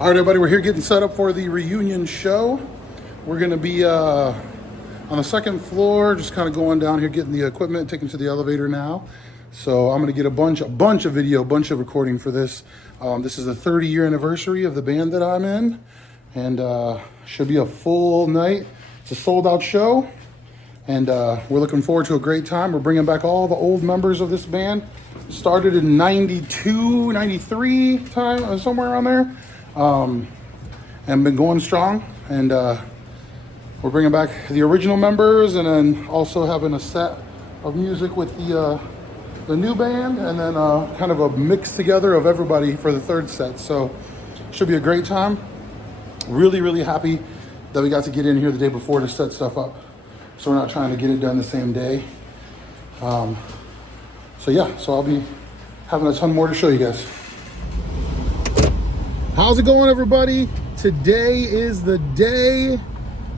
All right, everybody, we're here getting set up for the reunion show. We're going to be on the second floor, just kind of going down here, getting the equipment, taken to the elevator now. So I'm going to get a bunch of video, bunch of recording for this. This is the 30-year anniversary of the band that I'm in, and should be a full night. It's a sold-out show, and we're looking forward to a great time. We're bringing back all the old members of this band. Started in 92, 93 time, somewhere around there. And been going strong, and we're bringing back the original members, and then also having a set of music with the new band, and then kind of a mix together of everybody for the third set. So should be a great time. Really happy that we got to get in here the day before to set stuff up, so we're not trying to get it done the same day. So I'll be having a ton more to show you guys. How's it going, everybody? Today is the day.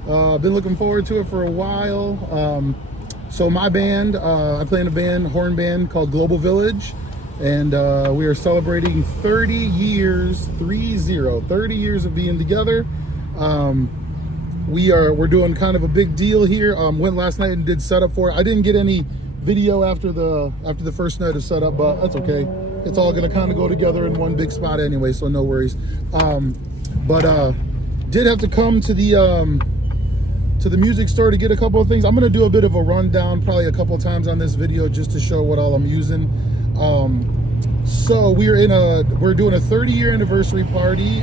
I've been looking forward to it for a while. So my band, I play in a band, horn band called Global Village, and we are celebrating 30 years, 30 years of being together. We're doing kind of a big deal here. Went last night and did setup for it. I didn't get any video after the first night of setup, but that's okay. It's all gonna kind of go together in one big spot anyway, so no worries. But did have to come to the music store to get a couple of things. I'm gonna do a bit of a rundown probably a couple of times on this video just to show what all I'm using. So we're doing a 30-year anniversary party.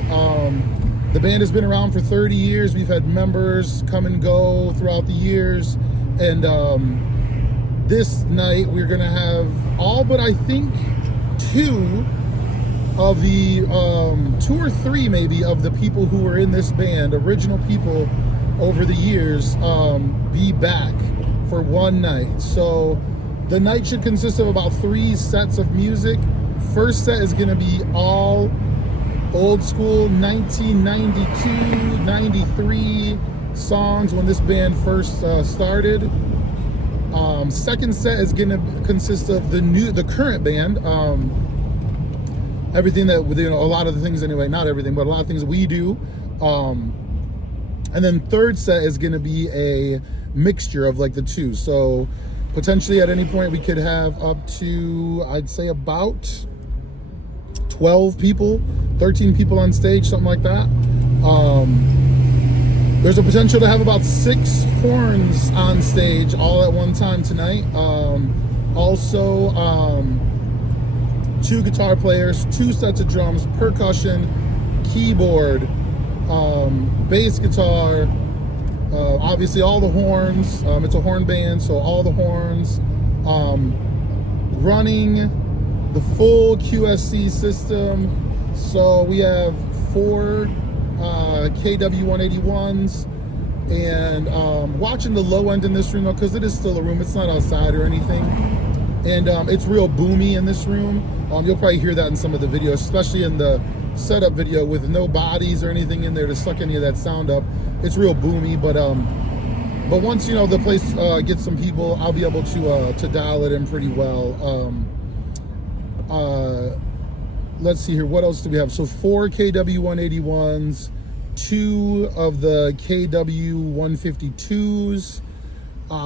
The band has been around for 30 years. We've had members come and go throughout the years, and this night we're gonna have all but I think two of the 2 or 3 maybe of the people who were in this band, original people over the years, be back for one night. So the night should consist of about 3 sets of music. First set is going to be all old school 1992, 93 songs when this band first started. Second set is going to consist of the current band, everything that, a lot of the things anyway, not everything, but a lot of things that we do. And then third set is going to be a mixture of like the two. So potentially at any point we could have up to, I'd say, about 12 people, 13 people on stage, something like that. There's a potential to have about 6 horns on stage all at one time tonight. Also, 2 guitar players, 2 sets of drums, percussion, keyboard, bass guitar, obviously all the horns. It's a horn band, so all the horns, running the full QSC system. So we have 4 KW181s, and watching the low end in this room, because it is still a room, it's not outside or anything, and it's real boomy in this room. You'll probably hear that in some of the videos, especially in the setup video with no bodies or anything in there to suck any of that sound up. It's real boomy, but once the place gets some people, I'll be able to dial it in pretty well. Let's see here, what else do we have? So 4 KW181s, 2 of the KW152s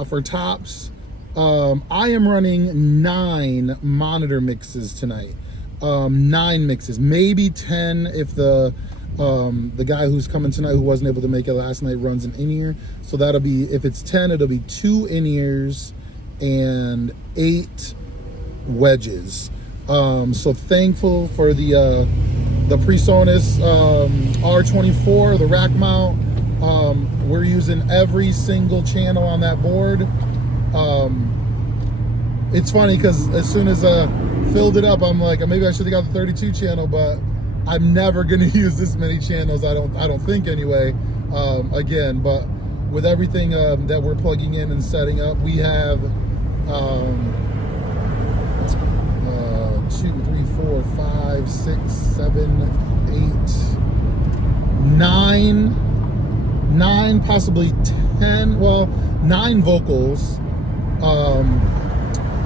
for tops. I am running 9 monitor mixes tonight. 9 mixes, maybe 10 if the guy who's coming tonight who wasn't able to make it last night runs an in-ear. So that'll be, if it's 10, it'll be 2 in-ears and 8 wedges. So thankful for the PreSonus R24, the rack mount. We're using every single channel on that board. It's funny because as soon as I filled it up, I'm like, maybe I should have got the 32 channel, but I'm never gonna use this many channels. I don't think anyway. Again, but with everything that we're plugging in and setting up, we have 2, 3, 4, 5, 6, 7, 8, 9, possibly 10. Well, 9 vocals.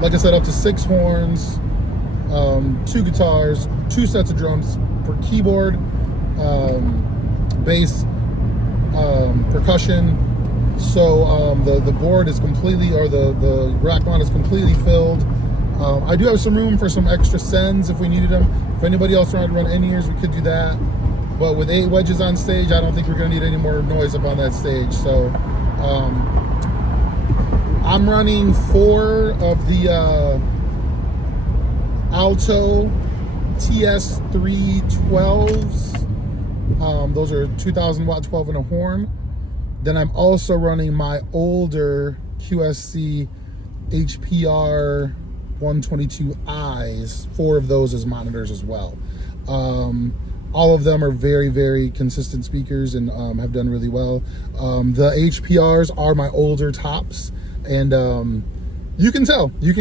Like I said, up to 6 horns, 2 guitars, 2 sets of drums per keyboard, bass, percussion. So the board is completely, or the rack mount is completely filled. I do have some room for some extra sends if we needed them. If anybody else wanted to run in-ears, we could do that. But with 8 wedges on stage, I don't think we're going to need any more noise up on that stage. So I'm running 4 of the Alto TS312s. Those are 2,000 watt 12 and a horn. Then I'm also running my older QSC HPR 122Is, 4 of those as monitors as well. All of them are very, very consistent speakers and have done really well. The HPRs are my older tops, and you can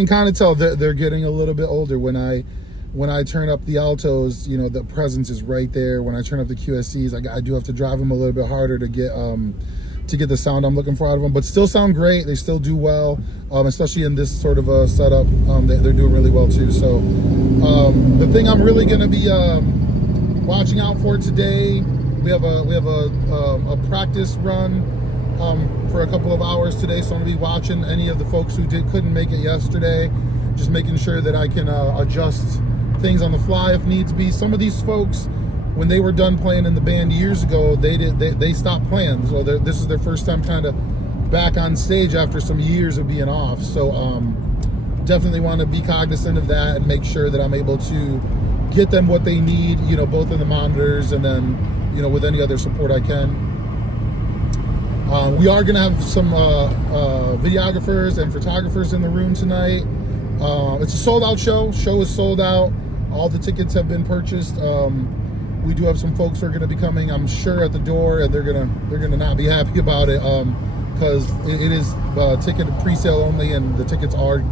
kind of tell that they're getting a little bit older. When I turn up the Altos, you know, the presence is right there. When I turn up the QSCs, I do have to drive them a little bit harder to get the sound I'm looking for out of them, but still sound great. They still do well, especially in this sort of a setup. They're doing really well too. So the thing I'm really going to be watching out for today, we have a practice run for a couple of hours today. So I'm going to be watching any of the folks who couldn't make it yesterday, just making sure that I can adjust things on the fly if needs be. Some of these folks, when they were done playing in the band years ago, they stopped playing. So this is their first time kind of back on stage after some years of being off. So definitely want to be cognizant of that and make sure that I'm able to get them what they need, you know, both in the monitors and then, you know, with any other support I can. We are going to have some videographers and photographers in the room tonight. It's a sold out show. Show is sold out. All the tickets have been purchased. We do have some folks who are going to be coming, I'm sure, at the door, and they're gonna not be happy about it because it is ticket pre-sale only, and the tickets are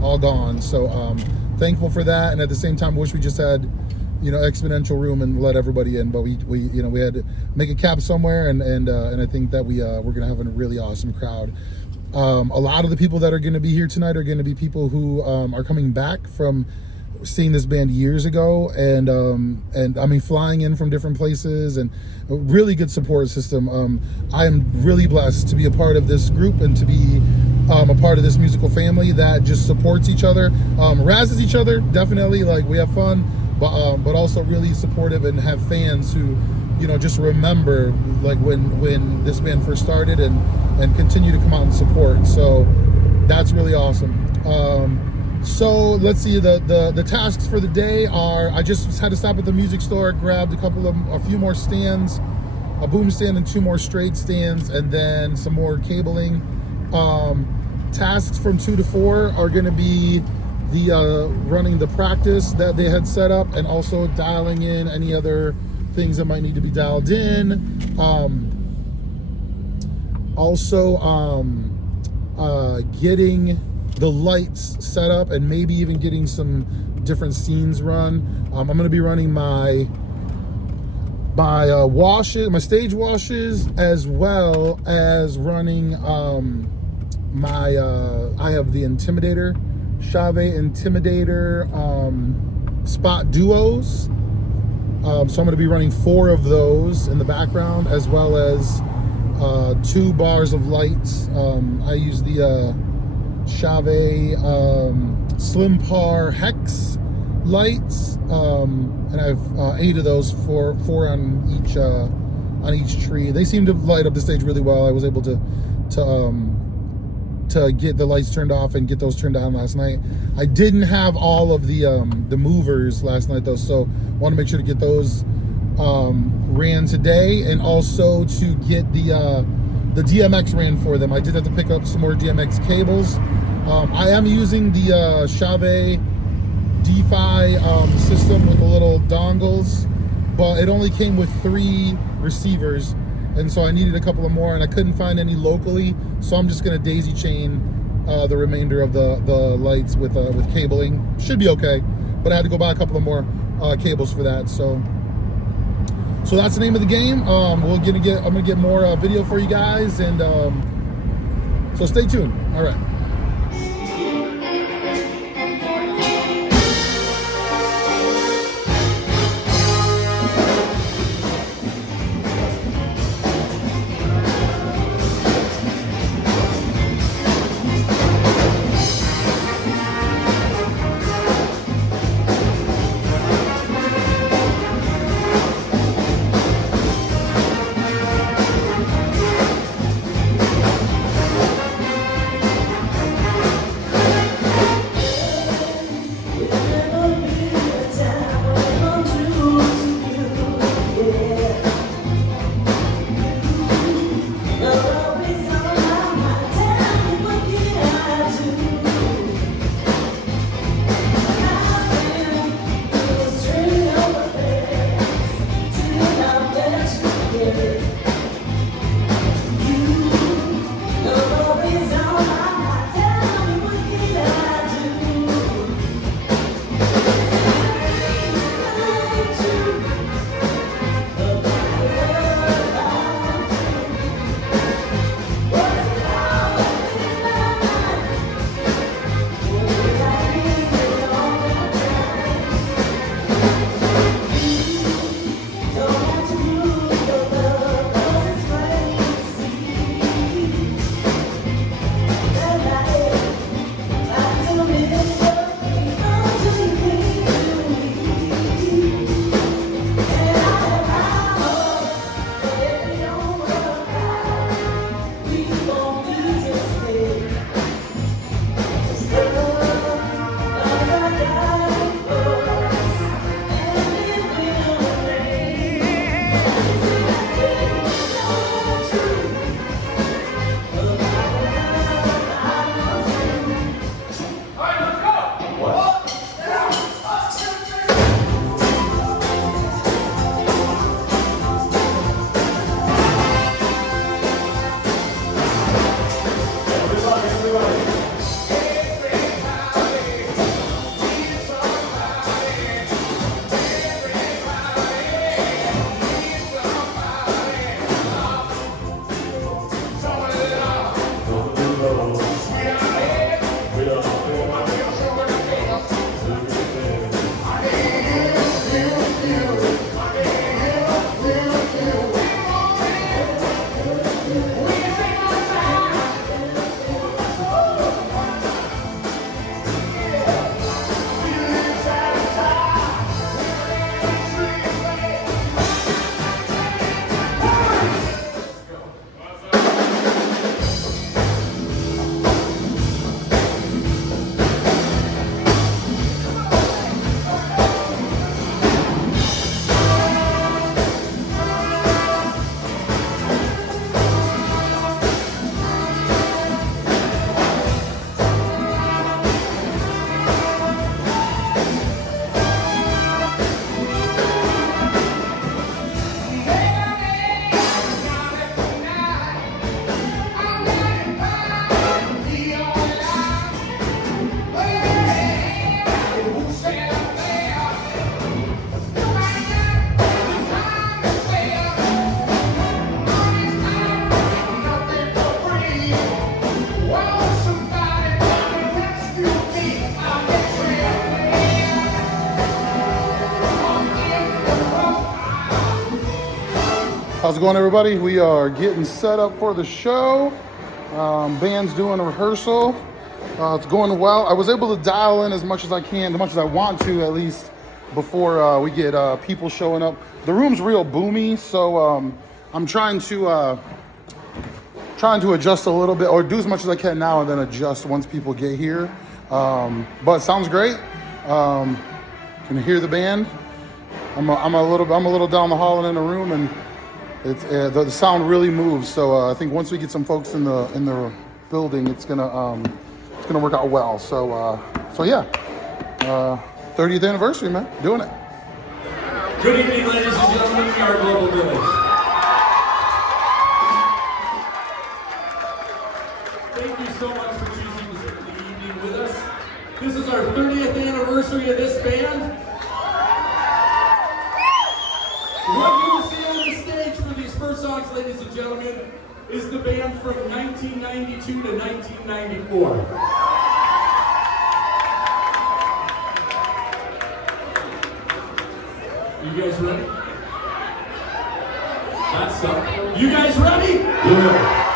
all gone. So thankful for that, and at the same time, wish we just had, you know, exponential room and let everybody in. But we had to make a cap somewhere, and I think that we're going to have a really awesome crowd. A lot of the people that are going to be here tonight are going to be people who are coming back from seeing this band years ago, and I mean, flying in from different places, and a really good support system. I am really blessed to be a part of this group and to be a part of this musical family that just supports each other, razzes each other, definitely, like, we have fun, but also really supportive, and have fans who, you know, just remember, like, when this band first started, and continue to come out and support. So that's really awesome. So let's see, the tasks for the day are, I just had to stop at the music store, grabbed a few more stands, a boom stand and 2 more straight stands, and then some more cabling. Tasks from 2 to 4 are going to be the running the practice that they had set up, and also dialing in any other things that might need to be dialed in. Getting the lights set up, and maybe even getting some different scenes run. I'm going to be running my washes, my stage washes, as well as running I have the Intimidator, Chave Intimidator spot duos. So I'm going to be running 4 of those in the background, as well as 2 bars of lights. I use the Chave Slim Par Hex lights, and I have 8 of those, 4 on each tree. They seem to light up the stage really well. I was able to get the lights turned off and get those turned on last night. I didn't have all of the movers last night though, so want to make sure to get those ran today, and also to get the DMX ran for them. I did have to pick up some more DMX cables. I am using the Chave DeFi system with the little dongles, but it only came with 3 receivers, and so I needed a couple of more, and I couldn't find any locally, so I'm just going to daisy chain the remainder of the lights with cabling. Should be okay, but I had to go buy a couple of more cables for that. So that's the name of the game. I'm gonna get more video for you guys, and so stay tuned. All right. How's it going, everybody? We are getting set up for the show. Band's doing a rehearsal. It's going well. I was able to dial in as much as I can, as much as I want to, at least, before we get people showing up. The room's real boomy, so I'm trying to adjust a little bit, or do as much as I can now, and then adjust once people get here. But it sounds great. Can you hear the band? I'm a little down the hall and in the room, and it's the sound really moves. So I think once we get some folks in the building, it's gonna work out well. So yeah, 30th anniversary, man, doing it. Good evening, ladies and gentlemen. We are Global Village. Thank you so much for choosing to spend the evening with us. This is our 30th anniversary of this band. What you will see on the stage for these first songs, ladies and gentlemen, is the band from 1992 to 1994. You guys ready? That's up. You guys ready? Yeah.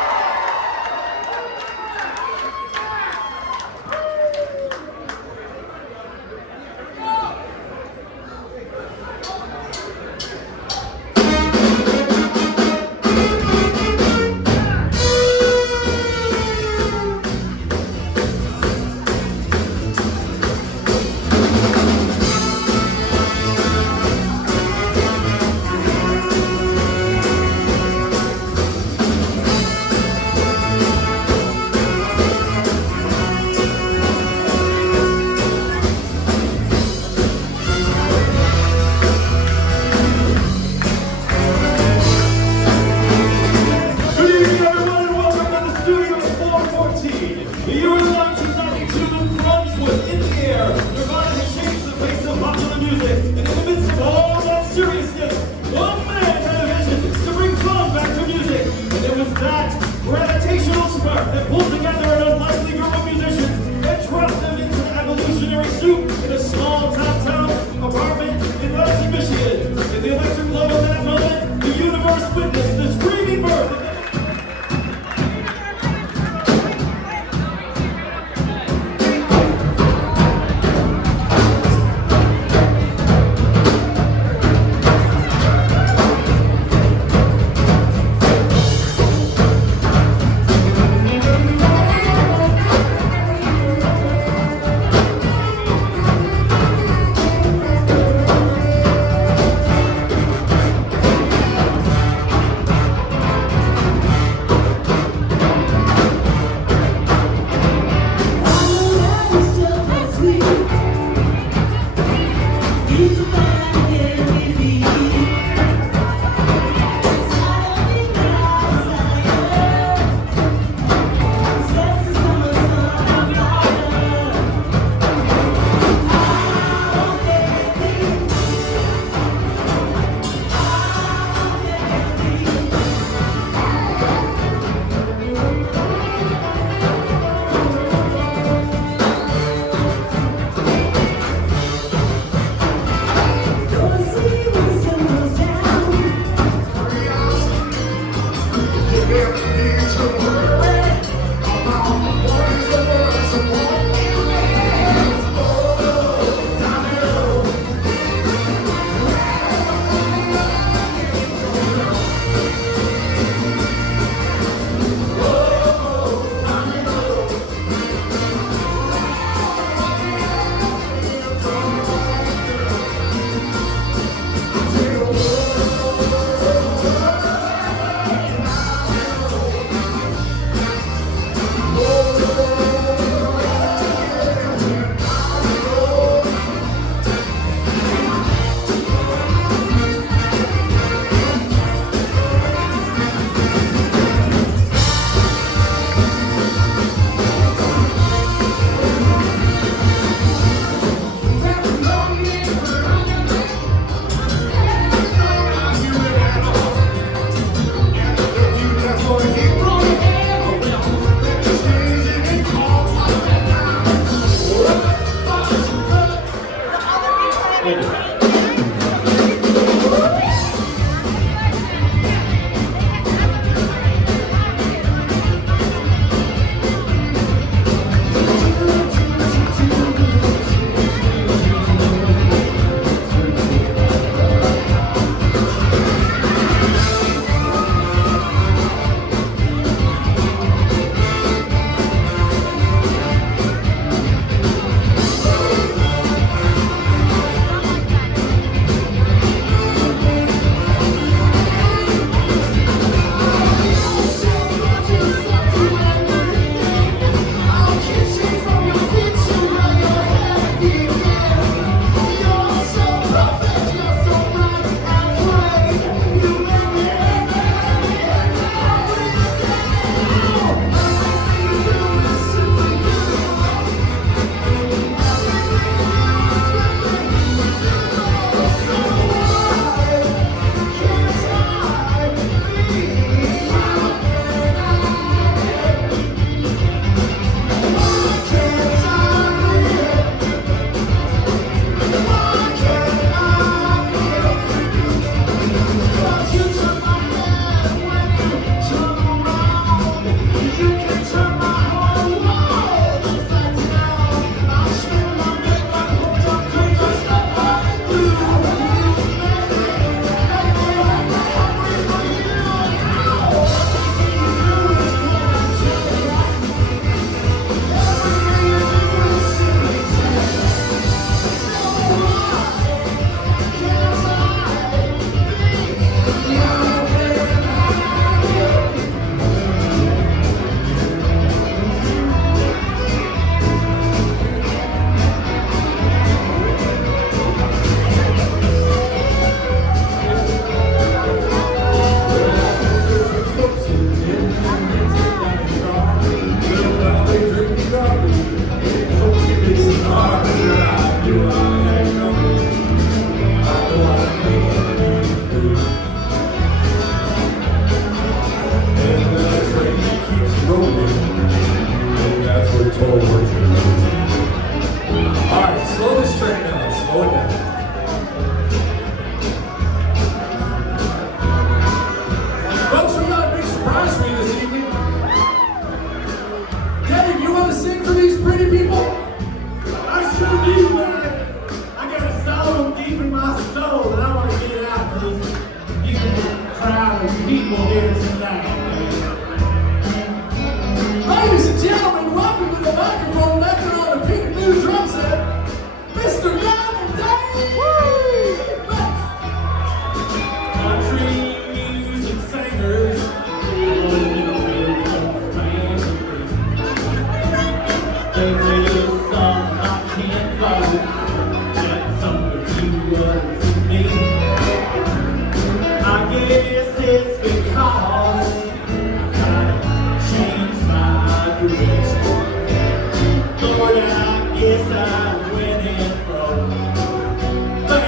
Lord, I guess I went and broke. But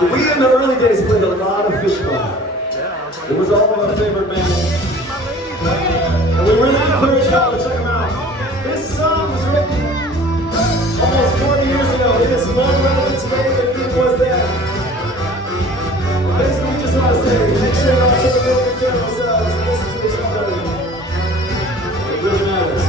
We in the early days played a lot of fishbowl. It was all of our favorite bands. And we really encourage y'all to check them out. This song was written almost 40 years ago. It is more relevant today than it was then. Basically, we just want to say, make sure y'all take a really good care of yourselves and listen to each other. It really matters.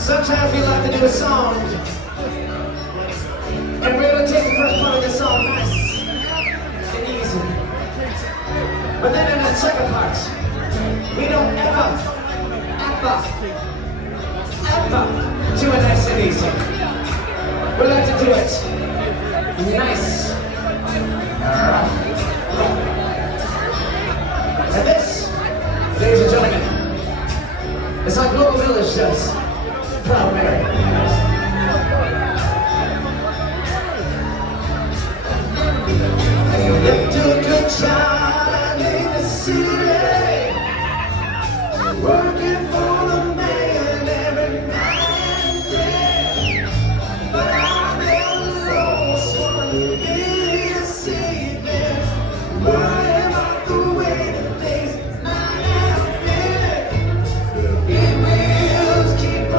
Sometimes we like to do a song, and we're going to take the first part of the song nice and easy. But then in that second part, we don't ever do it nice and easy. We like to do it nice. And this, ladies and gentlemen, is how Global Village does. Proud Mary. You do a good job in the city, working for the man every night and day. But I never want to be this evening, worrying about the way the days night and day. The big wheels keep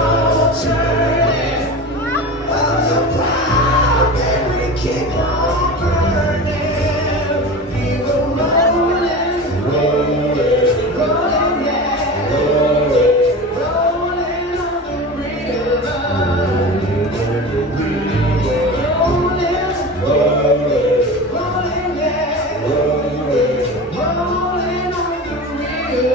So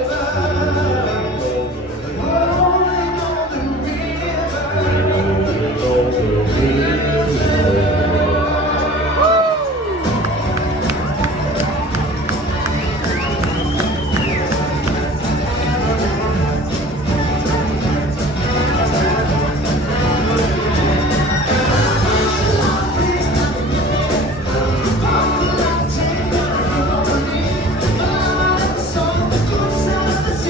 close to the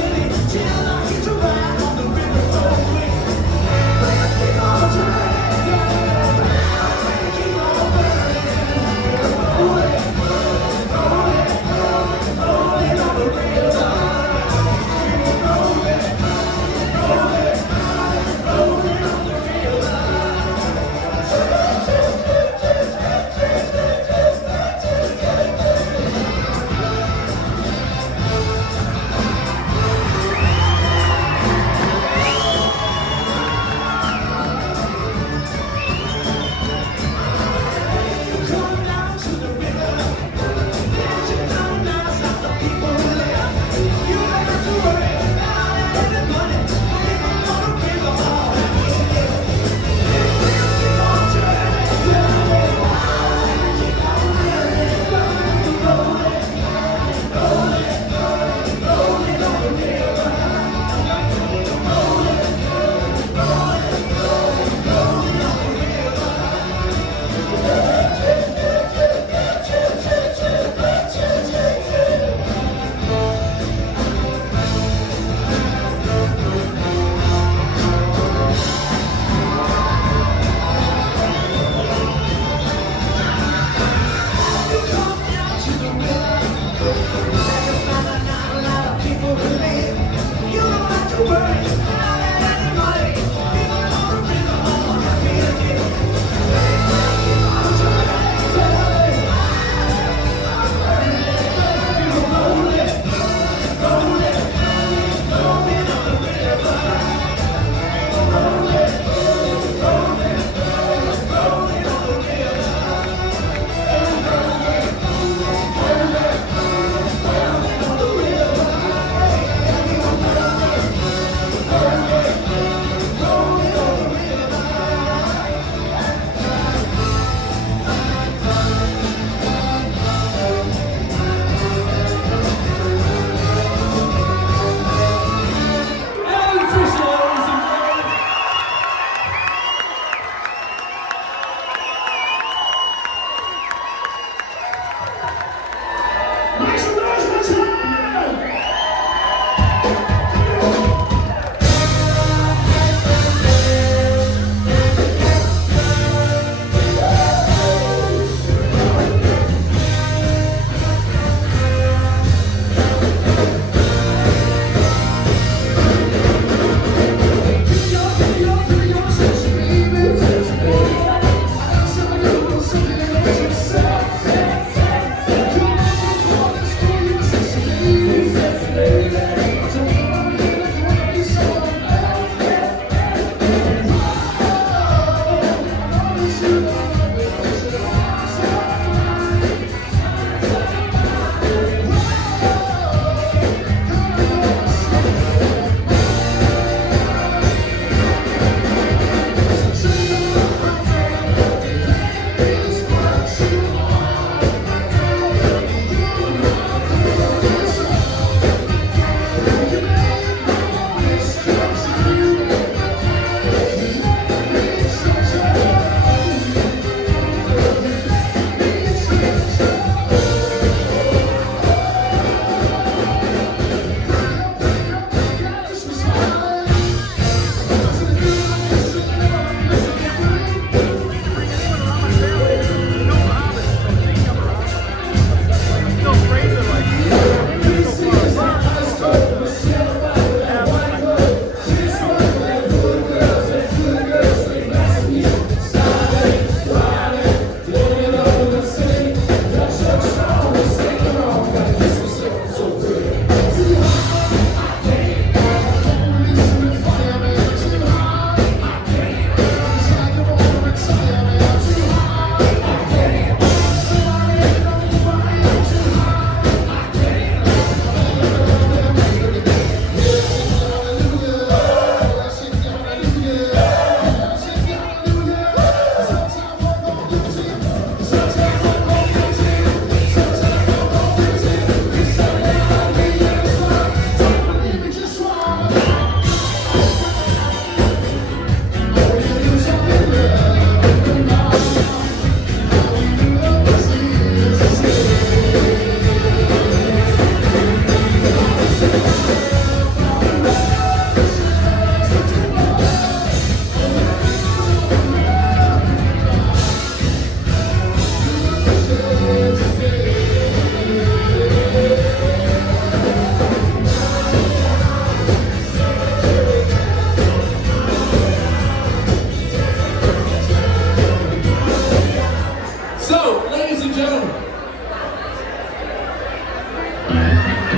So, ladies and gentlemen,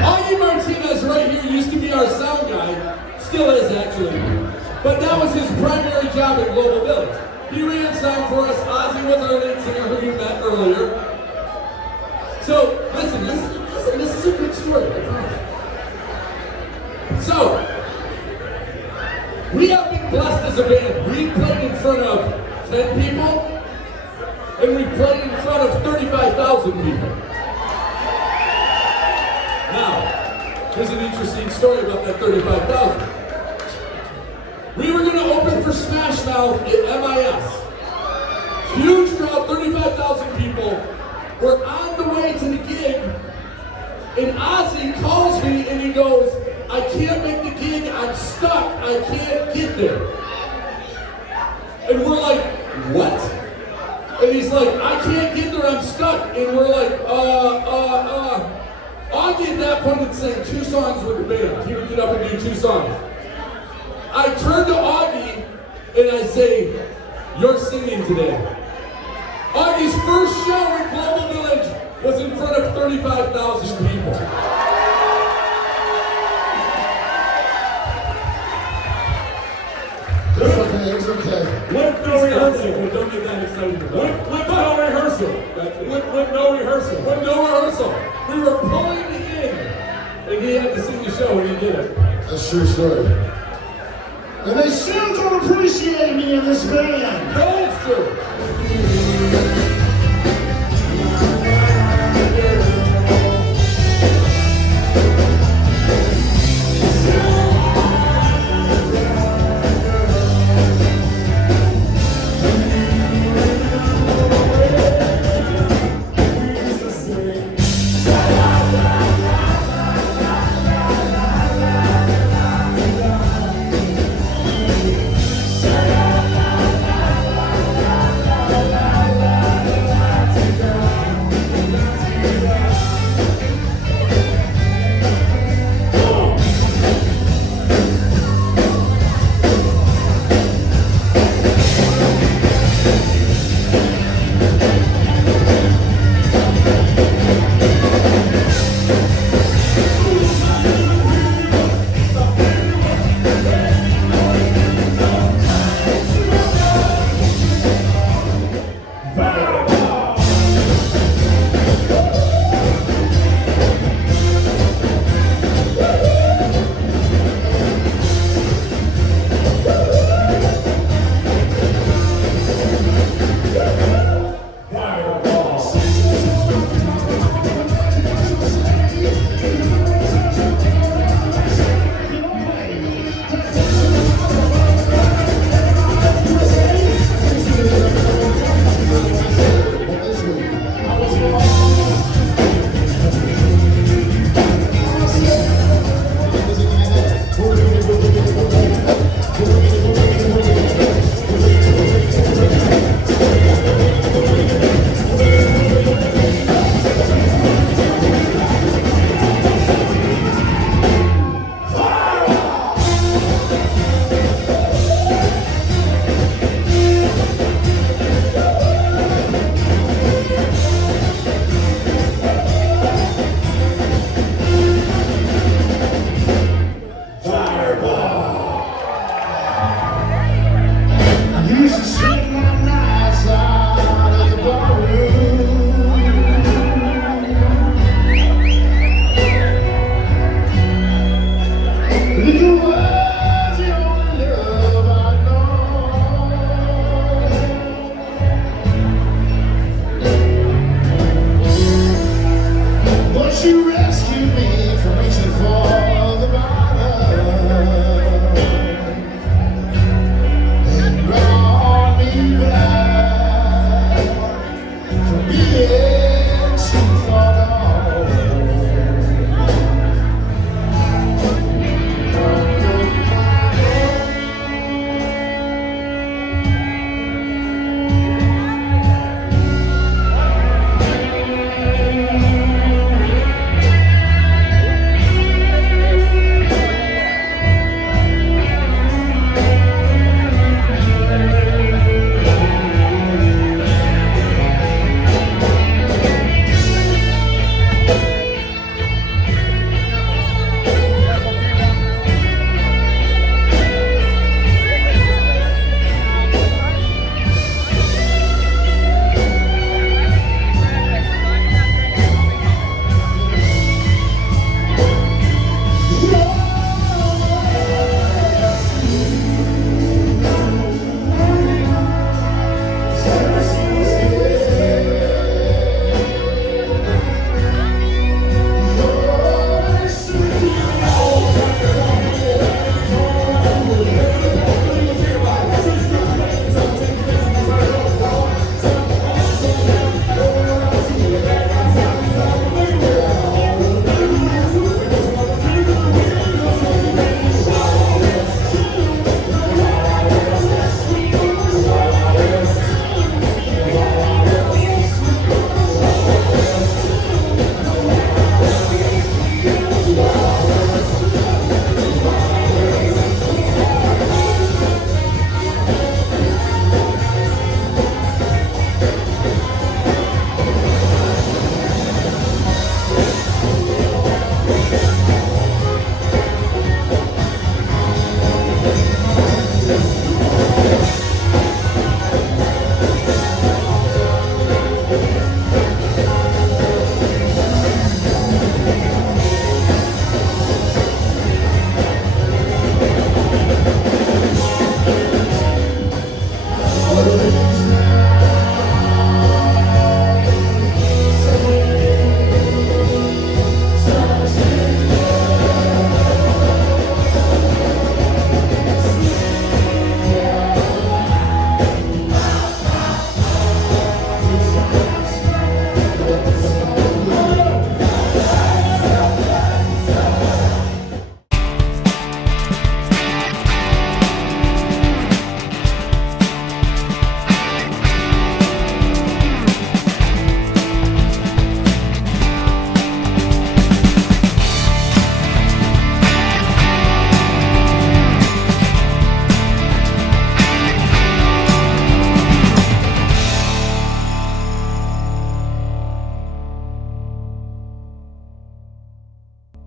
Augie Martinez right here used to be our sound guy, still is actually, but that was his primary job at Global Village. He ran sound for us. Ozzy was our lead singer who you met earlier. So, listen, this is a good story, I promise. So, we have been blessed as a band. We played in front of 10 people, and we played in front of 35,000 people. Now, here's an interesting story about that 35,000. We were going to open for Smash Mouth at MIS. Huge crowd, 35,000 people. We're on the way to the gig, and Ozzy calls me and he goes, I can't make the gig, I'm stuck, I can't get there. And we're like, what? And he's like, I can't get there, I'm stuck. And we're like, Augie at that point had sang 2 songs with the band. He would get up and do 2 songs. I turn to Augie and I say, you're singing today. Augie's first show at Global Village was in front of 35,000 people. It's okay, it's okay. With no rehearsal. Don't get that excited about it. With no rehearsal. With no rehearsal. With no rehearsal. We were pulling in, and he had to sing the show, and he did it. That's a true story. And they still don't appreciate me in this band. No, it's true.